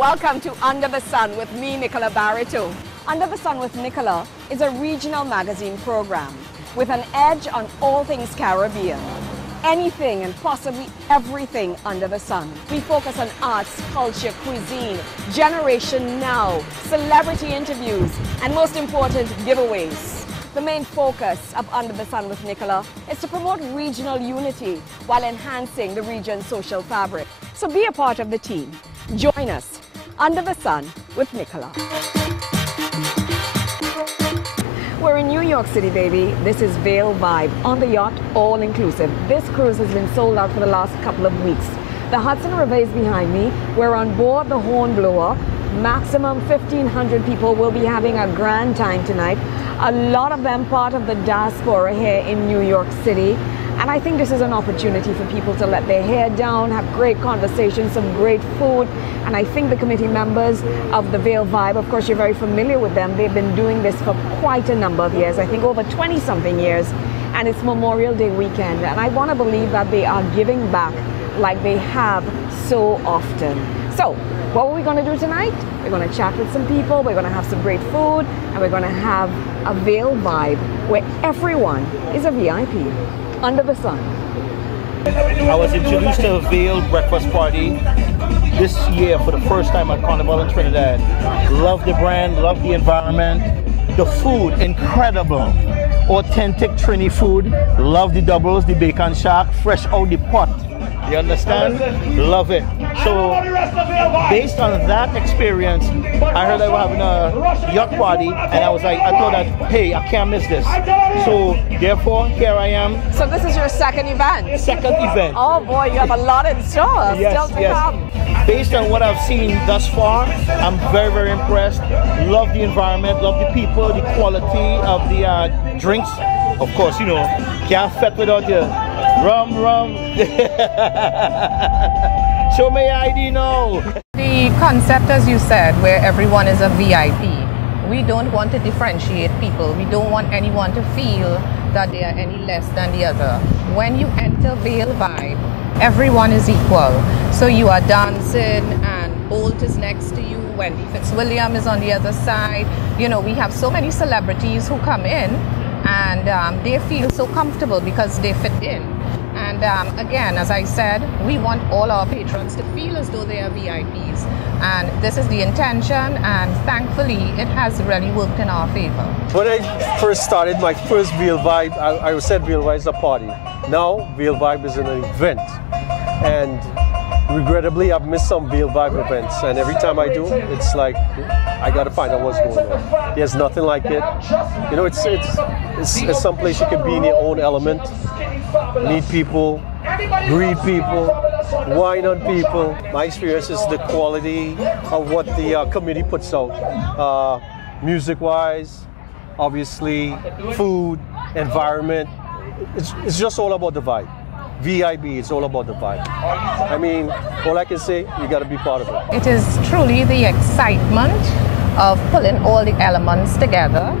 Welcome to Under the Sun with me, Nicola Barriteau. Under the Sun with Nicola is a regional magazine program with an edge on all things Caribbean. Anything and possibly everything under the sun. We focus on arts, culture, cuisine, generation now, celebrity interviews, and most important, giveaways. The main focus of Under the Sun with Nicola is to promote regional unity while enhancing the region's social fabric. So be a part of the team. Join us, Under the Sun with Nicola. We're in New York City, baby. This is ValeVibe on the yacht, all inclusive. This cruise has been sold out for the last couple of weeks. The Hudson River is behind me. We're on board the Hornblower. Maximum 1,500 people will be having a grand time tonight. A lot of them part of the diaspora here in New York City. And I think this is an opportunity for people to let their hair down, have great conversations, some great food. And I think the committee members of the ValeVibe, of course, you're very familiar with them. They've been doing this for quite a number of years, I think over 20-something years. And it's Memorial Day weekend. And I want to believe that they are giving back like they have so often. So, what are we going to do tonight? We're going to chat with some people, we're going to have some great food, and we're going to have a ValeVibe where everyone is a VIP. Under the sun. I was introduced to a Vale breakfast party this year for the first time at Carnival in Trinidad. Love the brand, love the environment, the food, incredible. Authentic Trini food, love the doubles, the bacon shack, fresh out the pot. You understand? Love it. So, based on that experience, I heard they were having a yacht party, and I thought that, hey, I can't miss this. So, therefore, here I am. So this is your second event? Second event. Oh boy, you have a lot in store still to come. Based on what I've seen thus far, I'm very, very impressed. Love the environment, love the people, the quality of the drinks. Of course, you know, can't fet without you. Rum. Show me ID now. The concept, as you said, where everyone is a VIP. We don't want to differentiate people. We don't want anyone to feel that they are any less than the other. When you enter ValeVibe, everyone is equal. So you are dancing and Bolt is next to you, Wendy Fitzwilliam is on the other side. You know, we have so many celebrities who come in and they feel so comfortable because they fit in. And again, as I said, we want all our patrons to feel as though they are VIPs. And this is the intention, and thankfully, it has really worked in our favor. When I first started my first ValeVibe, I said ValeVibe is a party. Now, ValeVibe is an event. And regrettably, I've missed some ValeVibe events. And every time I do, it's like, I got to find out what's going on. There's nothing like it. You know, it's some place you can be in your own element. Meet people, greet people, wine on people. My experience is the quality of what the committee puts out. Music-wise, obviously, food, environment. It's just all about the vibe. VIB, it's all about the vibe. I mean, all I can say, you got to be part of it. It is truly the excitement of pulling all the elements together.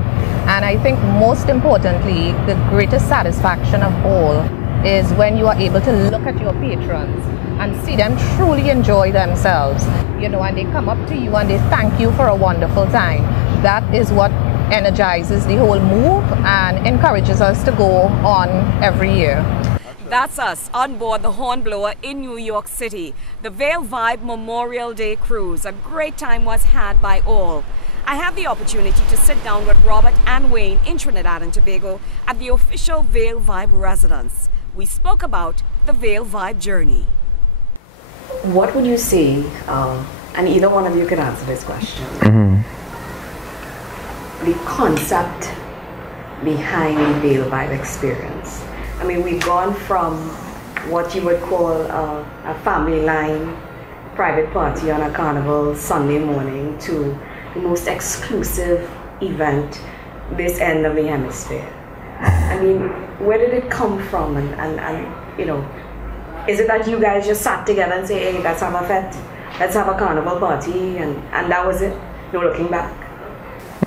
And I think most importantly, the greatest satisfaction of all is when you are able to look at your patrons and see them truly enjoy themselves. You know, and they come up to you and they thank you for a wonderful time. That is what energizes the whole move and encourages us to go on every year. That's us on board the Hornblower in New York City. The ValeVibe Memorial Day cruise. A great time was had by all. I have the opportunity to sit down with Robert and Wayne in Trinidad and Tobago at the official ValeVibe residence. We spoke about the ValeVibe journey. What would you say, and either one of you could answer this question, the concept behind the ValeVibe experience? I mean, we've gone from what you would call a family line private party on a carnival Sunday morning to the most exclusive event this end of the hemisphere. I mean, where did it come from? And you know, is it that you guys just sat together and say, hey, let's have a fete, let's have a carnival party, and that was it? No looking back?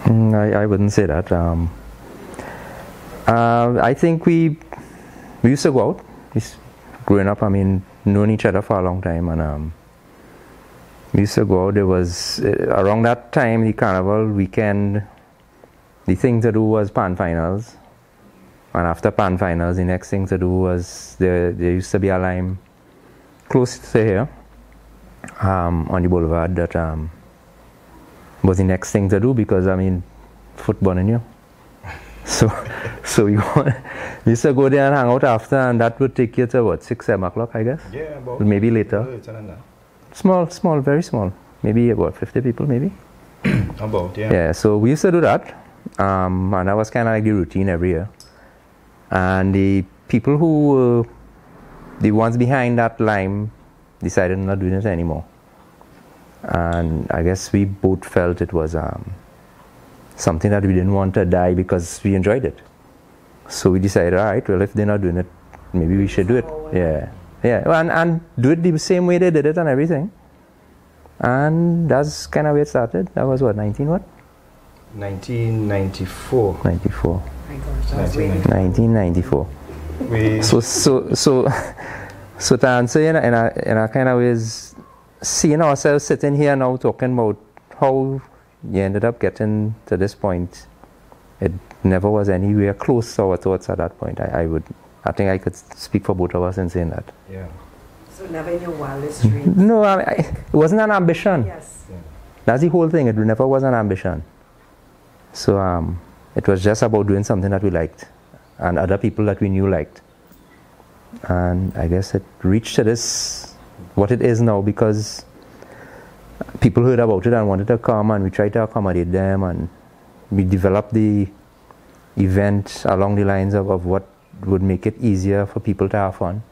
I wouldn't say that. I think we used to go out. Growing up, I mean, known each other for a long time, and We used to go out. There was around that time, the carnival weekend. The thing to do was pan finals, and after pan finals, the next thing to do was there used to be a lime close to here on the boulevard that was the next thing to do, because I mean, football in you. So we used to go there and hang out after, and that would take you to what, 6, 7 o'clock, I guess. Yeah, about maybe later. Small, very small. Maybe about 50 people, maybe. About, yeah. Yeah, so we used to do that. And that was kind of like the routine every year. And the people who were the ones behind that lime decided not doing it anymore. And I guess we both felt it was something that we didn't want to die, because we enjoyed it. So we decided, all right, well, if they're not doing it, maybe we should do it. Yeah. And do it the same way they did it and everything. And that's kind of where it started. That was what, 1994. 94. My gosh, that was way 1994. So to answer in a kind of ways, seeing ourselves sitting here now talking about how you ended up getting to this point, it never was anywhere close to our thoughts at that point. I think I could speak for both of us in saying that. Yeah. So never in your wildest dreams? No, it wasn't an ambition. Yes. Yeah. That's the whole thing. It never was an ambition. So it was just about doing something that we liked, and other people that we knew liked. And I guess it reached to this, what it is now, because people heard about it and wanted to come, and we tried to accommodate them, and we developed the event along the lines of what would make it easier for people to have fun.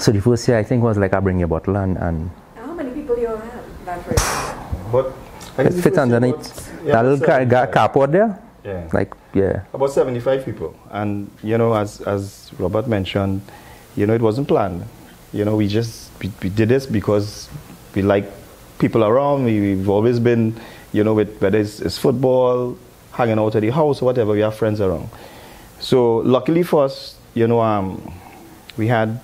So the first year, I think, was like a bring your bottle, and How many people you all had that first year? But it fits underneath that little carport there. Yeah. Like, yeah. About 75 people. And, as Robert mentioned, it wasn't planned. We did this because we like people around. We've always been, whether it's football, hanging out at the house or whatever, we have friends around. So luckily for us, we had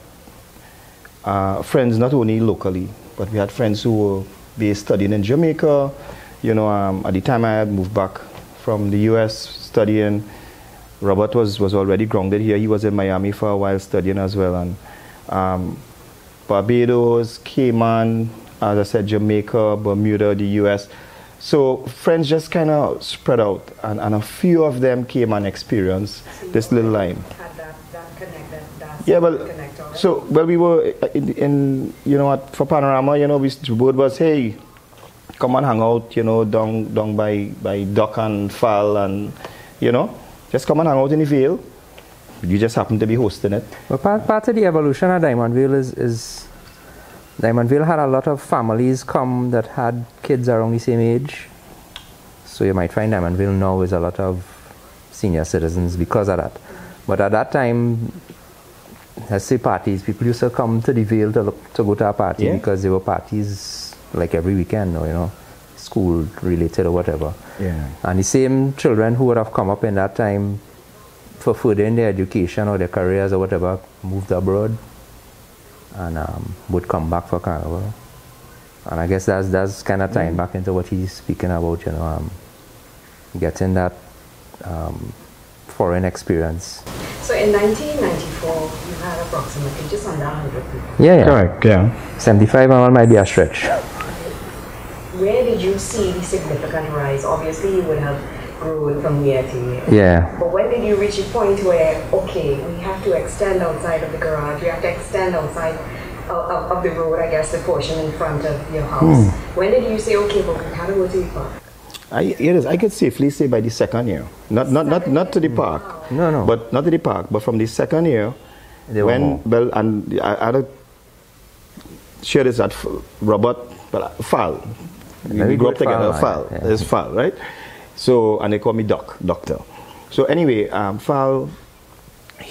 friends not only locally, but we had friends who were based studying in Jamaica. At the time I had moved back from the US studying. Robert was already grounded here. He was in Miami for a while studying as well. And Barbados, Cayman, as I said, Jamaica, Bermuda, the US. So friends just kind of spread out, and a few of them came and experienced this little lime. Had that connect, that Yeah, well, connect already? so we were in for Panorama, the word was, hey, come and hang out, down by Dock and Fall, and just come and hang out in the Vale. You just happen to be hosting it. Well, part of the evolution of Diamond Vale is Diamond Vale had a lot of families come that had kids around the same age. So you might find Diamond Vale now is a lot of senior citizens because of that. But at that time, let's say parties, people used to come to the Vale to go to a party, because there were parties like every weekend, school related or whatever. Yeah. And the same children who would have come up in that time for furthering their education or their careers or whatever moved abroad and would come back for Carnival. And I guess that's kind of tying back into what he's speaking about, getting that foreign experience. So in 1994, you had approximately just under 100 people. Yeah. Correct, yeah. 75 and 1 might be a stretch. Where did you see the significant rise? Obviously, you would have grown from year to year. Yeah. But when did you reach a point where, okay, we have to extend outside of the garage, we have to extend outside of the road, I guess, the portion in front of your house? When did you say, okay, but we have to go to the park? I could safely say by the second year. Not to the park. No. But not to the park, but from the second year, and I had to share this at Robert, Fall. We grew up together, Fall. Yeah. There's Fall, right? So, and they call me Doctor. So anyway, Fall,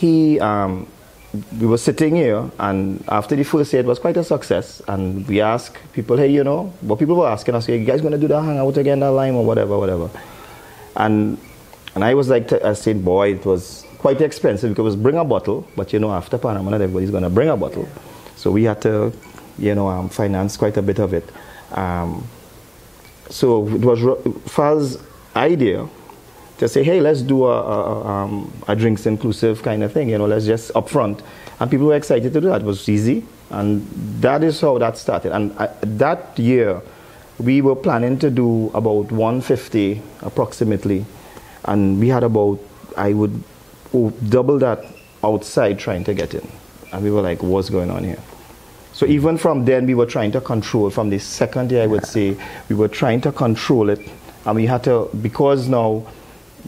we were sitting here, and after the first year, it was quite a success. And we asked people, hey, but people were asking us, hey, you guys going to do that hangout again, that lime or whatever. And I was like, I said, boy, it was quite expensive because it was bring a bottle, but after Panama, not everybody's going to bring a bottle. So we had to financed quite a bit of it. So it was Val's idea to say, hey, let's do a drinks inclusive kind of thing, let's just upfront. And people were excited to do that. It was easy. And that is how that started. And that year, we were planning to do about 150 approximately. And we had about, I would double that outside trying to get in. And we were like, what's going on here? So even from then, we were trying to control. From the second year, I would say, we were trying to control it. And we had to, because now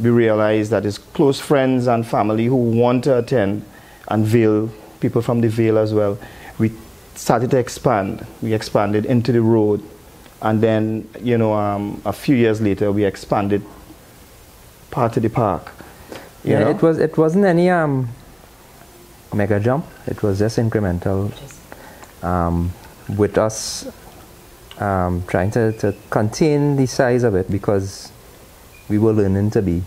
we realized that it's close friends and family who want to attend, and Vale, people from the Vale as well, we started to expand. We expanded into the road. And then, a few years later, we expanded part of the park. Yeah, it wasn't any mega jump. It was just incremental. With us trying to contain the size of it, because we were learning to be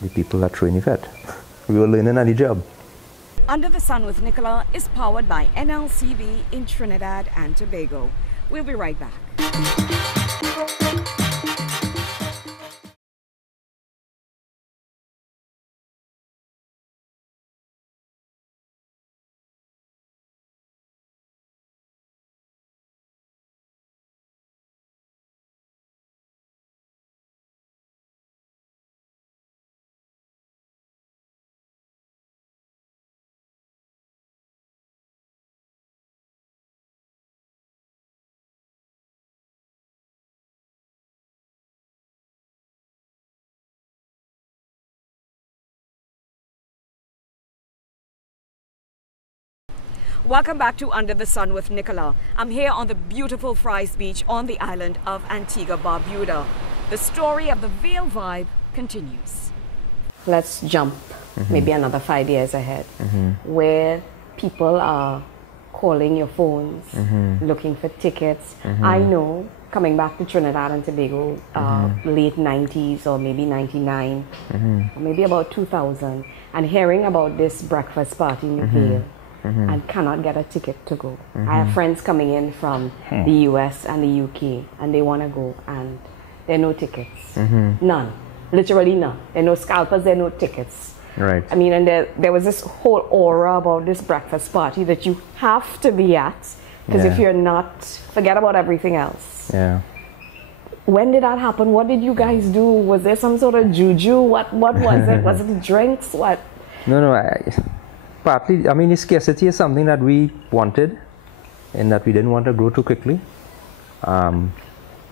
the people that train it. We were learning at the job. Under the Sun with Nicola is powered by NLCB in Trinidad and Tobago. We'll be right back. Welcome back to Under the Sun with Nicola. I'm here on the beautiful Fries Beach on the island of Antigua Barbuda. The story of the ValeVibe continues. Let's jump maybe another 5 years ahead, where people are calling your phones, looking for tickets. I know, coming back to Trinidad and Tobago, late 90s or maybe 99, or maybe about 2000, and hearing about this breakfast party in the Vale, and cannot get a ticket to go. I have friends coming in from the US and the UK, and they want to go, and there are no tickets. None. Literally none. There are no scalpers, there are no tickets. Right. I mean, and there was this whole aura about this breakfast party that you have to be at, because if you're not, forget about everything else. Yeah. When did that happen? What did you guys do? Was there some sort of juju? What was it? Was it the drinks? What? No, partly, I mean, the scarcity is something that we wanted, and that we didn't want to grow too quickly.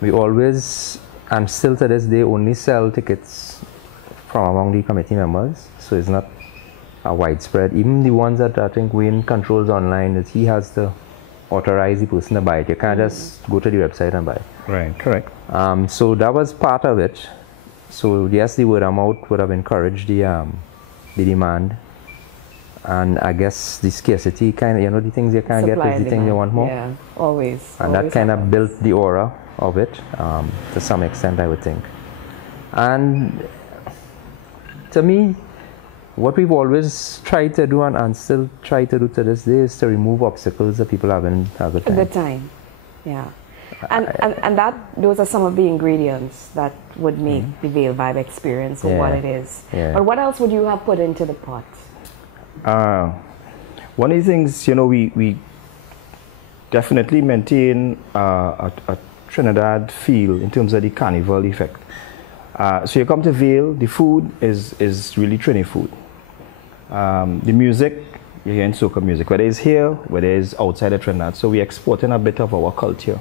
We always, and still to this day, only sell tickets from among the committee members, so it's not a widespread. Even the ones that I think Wayne controls online, is he has to authorize the person to buy it. You can't just go to the website and buy it. Right, correct. So that was part of it. So yes, the word of mouth would have encouraged the demand. And I guess the scarcity kind of, the things you can't get is the thing you want more. Yeah, always. And that kind of built the aura of it, to some extent, I would think. And to me, what we've always tried to do and still try to do to this day is to remove obstacles that people haven't had the time. At the time, yeah. And those are some of the ingredients that would make the ValeVibe experience what it is. Yeah. But what else would you have put into the pot? One of the things, we definitely maintain a Trinidad feel in terms of the carnival effect. So you come to Vale, the food is really Trini food. The music, you're hearing soca music, whether it's here, whether it's outside of Trinidad. So we're exporting a bit of our culture.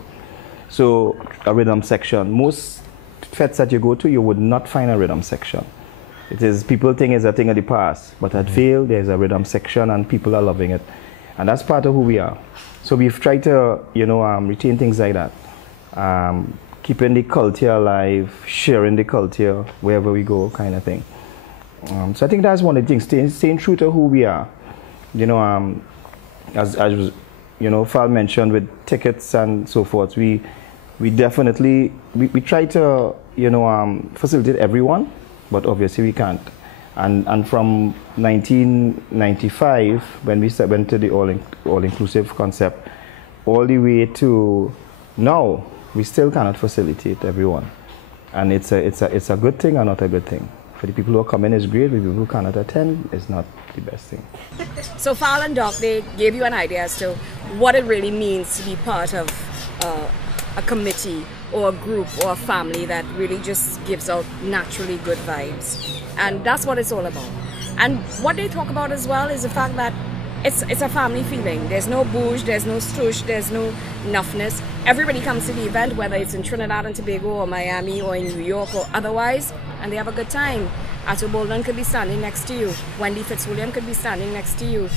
So a rhythm section. Most fetes that you go to, you would not find a rhythm section. It is, people think it's a thing of the past, but at Vale, there's a rhythm section and people are loving it. And that's part of who we are. So we've tried to, retain things like that. Keeping the culture alive, sharing the culture wherever we go, kind of thing. So I think that's one of the things, staying true to who we are. As Val mentioned with tickets and so forth, we definitely, we try to, facilitate everyone, but obviously we can't. And from 1995, when we went to the all-inclusive concept, all the way to now, we still cannot facilitate everyone. And it's a good thing or not a good thing. For the people who are coming, it's great. For the people who cannot attend, it's not the best thing. So Val and Doc, they gave you an idea as to what it really means to be part of a committee or a group or a family that really just gives out naturally good vibes. And that's what it's all about. And what they talk about as well is the fact that it's a family feeling. There's no bouge, there's no stoosh, there's no nuffness. Everybody comes to the event, whether it's in Trinidad and Tobago or Miami or in New York or otherwise, and they have a good time. Atto Bolden could be standing next to you. Wendy Fitzwilliam could be standing next to you.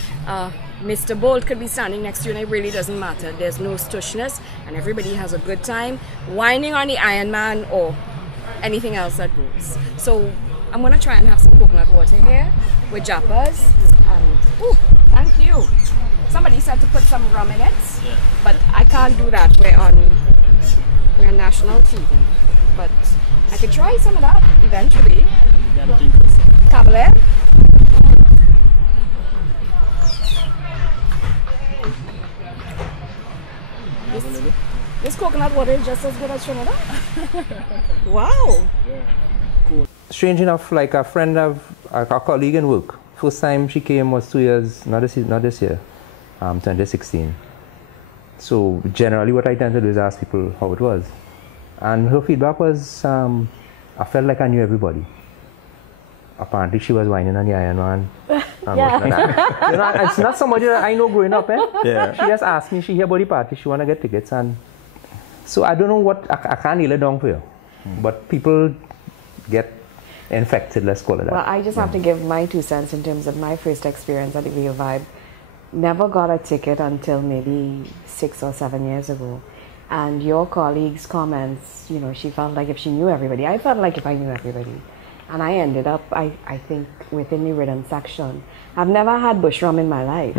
Mr. Bolt could be standing next to you, and it really doesn't matter. There's no stooshness, and everybody has a good time, whining on the Iron Man or anything else that goes. So I'm going to try and have some coconut water here with Jappas. Ooh, thank you. Somebody said to put some rum in it, but I can't do that. We're on national TV. But I could try some of that eventually. Kabale. This coconut water is just as good as Trinidad. Wow. Strange enough, like a friend of a colleague in work, first time she came was 2 years, not this year, 2016. So generally what I tend to do is ask people how it was. And her feedback was, I felt like I knew everybody. Apparently she was whining on the Iron Man. You know, it's not somebody that I know growing up, eh? Yeah. She just asked me, she hear about the party, she want to get tickets. And so I don't know what, I can't nail it down for you. But people get infected, let's call it that. Well, I just have to give my 2 cents in terms of my first experience at the ValeVibe. Never got a ticket until maybe 6 or 7 years ago. And your colleagues' comments, you know, she felt like if she knew everybody. I felt like if I knew everybody. And I ended up, I think, within the rhythm section. I've never had bush rum in my life.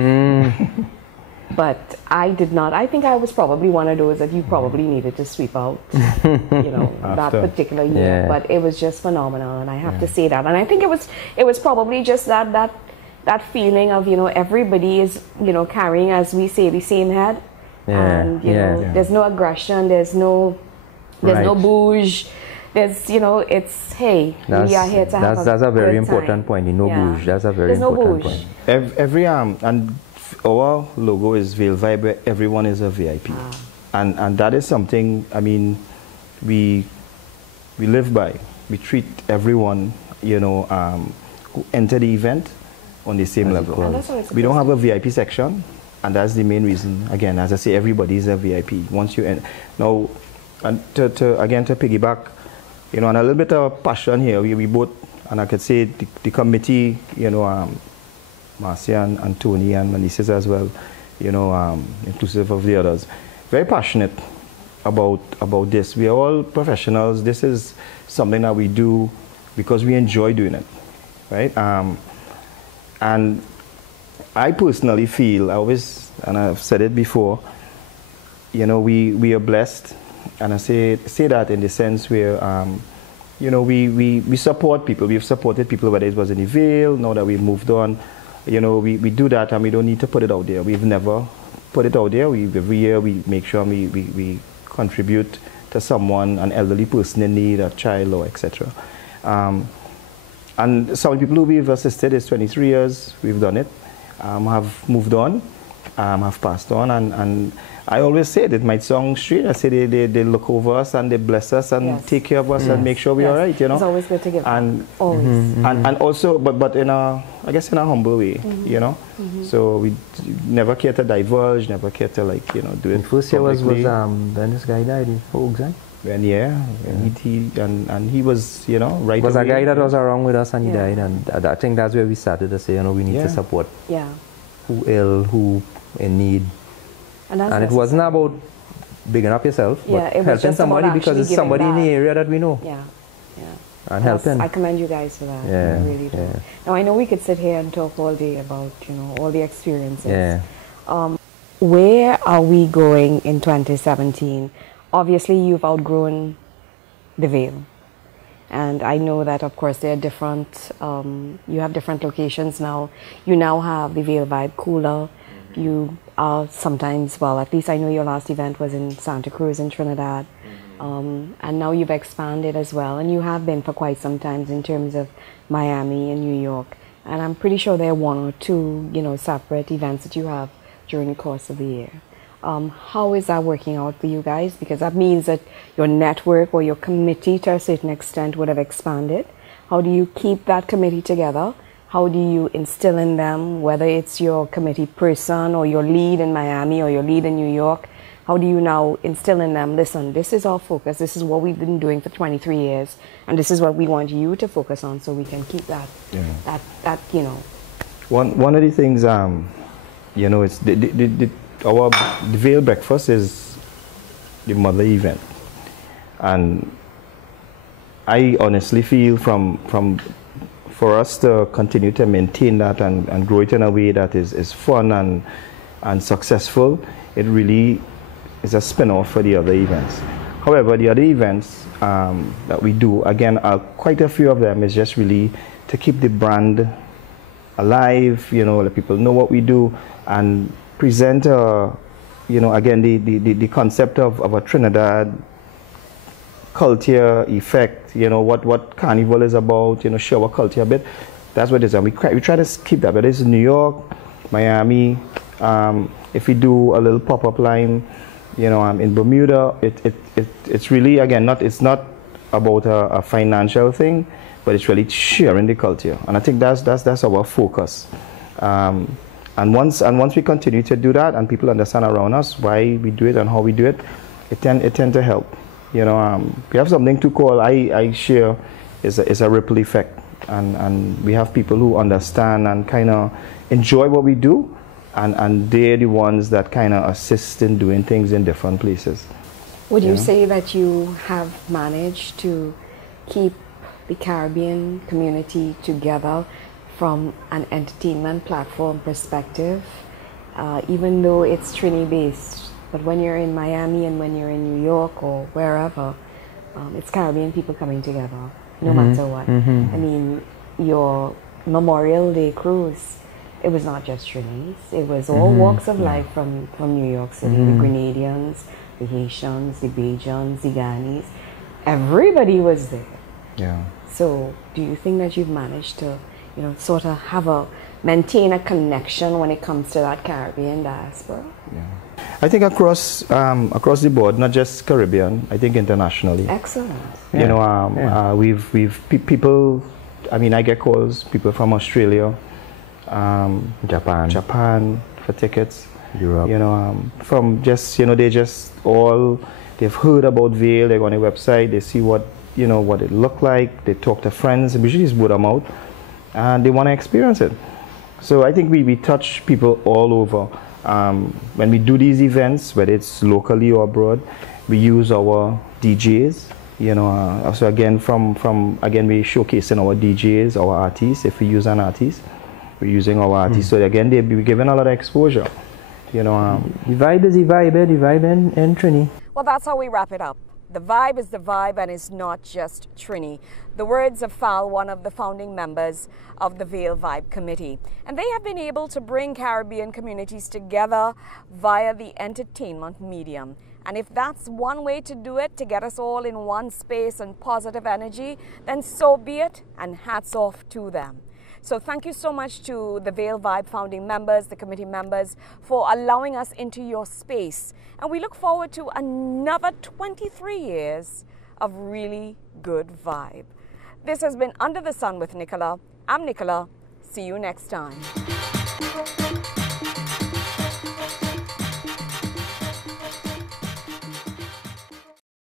But I did not. I think I was probably one of those that you probably needed to sweep out, you know, that particular year. Yeah. But it was just phenomenal, and I have to say that. And I think it was probably just that feeling of, you know, everybody is, you know, carrying, as we say, the same head. And you know, there's no aggression, there's no bouge. There's, you know, it's, hey, we are here to have that's a very good important time. point. No bouge. That's a very There's no important bouge. point. Every and our logo is ValeVibe, where everyone is a VIP. And that is something, I mean, we live by. We treat everyone, you know, who enter the event on the same level. We don't have a VIP section, and that's the main reason. Again, as I say, everybody is a VIP. Once you enter. Now, and to piggyback, you know, and a little bit of passion here, we both, and I could say the committee, you know, Marcia and Tony and Manises as well, you know, inclusive of the others, very passionate about this. We are all professionals. This is something that we do because we enjoy doing it, right? And I personally feel, I always, and I've said it before, you know, we are blessed. And I say that in the sense where, you know, we support people. We've supported people, whether it was in the Vale, now that we've moved on. You know, we do that, and we don't need to put it out there. We've never put it out there. Every year we make sure we contribute to someone, an elderly person in need, a child, or etc. And some people who we've assisted is 23 years. We've done it, have moved on, have passed on, and I always say it might sound strange. I say they look over us and they bless us and take care of us and make sure we're all right, you know. It's always good to give. And always. And also, but in a, I guess in a humble way, you know. So we never care to divulge, never care to, like, you know, do it. The first year was when this guy died in Oaks, eh? And he was, you know, right. It was away. a guy that was around with us and he died, and I think that's where we started to say, you know, we need to support who ill, who in need. And it wasn't about bigging up yourself, but helping somebody because it's somebody in the area that we know. And helping. I commend you guys for that. I really do. Now, I know we could sit here and talk all day about, you know, all the experiences. Where are we going in 2017? Obviously, you've outgrown the Vale. And I know that, of course, there are different, you have different locations now. You now have the ValeVibe Cooler. You are sometimes, well, at least I know your last event was in Santa Cruz in Trinidad. And now you've expanded as well, and you have been for quite some time in terms of Miami and New York. And I'm pretty sure there are one or two, separate events that you have during the course of the year. How is that working out for you guys? Because that means that your network or your committee to a certain extent would have expanded. How do you keep that committee together? How do you instill in them, whether it's your committee person or your lead in Miami or your lead in New York, how do you now instill in them, listen, this is our focus, this is what we've been doing for 23 years, and this is what we want you to focus on so we can keep that, One of the things, it's our Vale Breakfast is the mother event. And I honestly feel for us to continue to maintain that and grow it in a way that is fun and successful, it really is a spin-off for the other events. However, the other events that we do, again, quite a few of them is just really to keep the brand alive, let people know what we do and present, again, the concept of a Trinidad culture effect, what Carnival is about, show our culture a bit. That's what it is. And we try to keep that, whether it's in New York, Miami, if we do a little pop-up line, in Bermuda, it's really, again, it's not about a financial thing, but it's really sharing the culture. And I think that's our focus. And once we continue to do that and people understand around us why we do it and how we do it, it tend to help. We have something to call, I share, is a ripple effect. And we have people who understand and kind of enjoy what we do, and they're the ones that kind of assist in doing things in different places. Would you say that you have managed to keep the Caribbean community together from an entertainment platform perspective, even though it's Trini-based? But when you're in Miami and when you're in New York or wherever, it's Caribbean people coming together, no matter what. I mean, your Memorial Day cruise, it was not just Trinis, it was all walks of life from New York City, the Grenadians, the Haitians, the Bajans, the Ghanis, everybody was there. Yeah. So do you think that you've managed to, sort of maintain a connection when it comes to that Caribbean diaspora? Yeah. I think across the board, not just Caribbean, I think internationally. Excellent. We've people, I get calls, people from Australia, Japan for tickets, Europe, from just, they've heard about Vale, they go on the website, they see what it looked like, they talk to friends, usually it's word of mouth, and they want to experience it. So I think we touch people all over. When we do these events, whether it's locally or abroad, we use our DJs, so again, again, we showcasing our DJs, our artists. If we use an artist, we're using our artists. So again, they'll be given a lot of exposure. The vibe is the vibe in Trini. Well, that's how we wrap it up. The vibe is the vibe and it's not just Trini. The words of Val, one of the founding members of the ValeVibe Committee. And they have been able to bring Caribbean communities together via the entertainment medium. And if that's one way to do it, to get us all in one space and positive energy, then so be it, and hats off to them. So thank you so much to the ValeVibe founding members, the committee members, for allowing us into your space. And we look forward to another 23 years of really good vibe. This has been Under the Sun with Nicola. I'm Nicola. See you next time.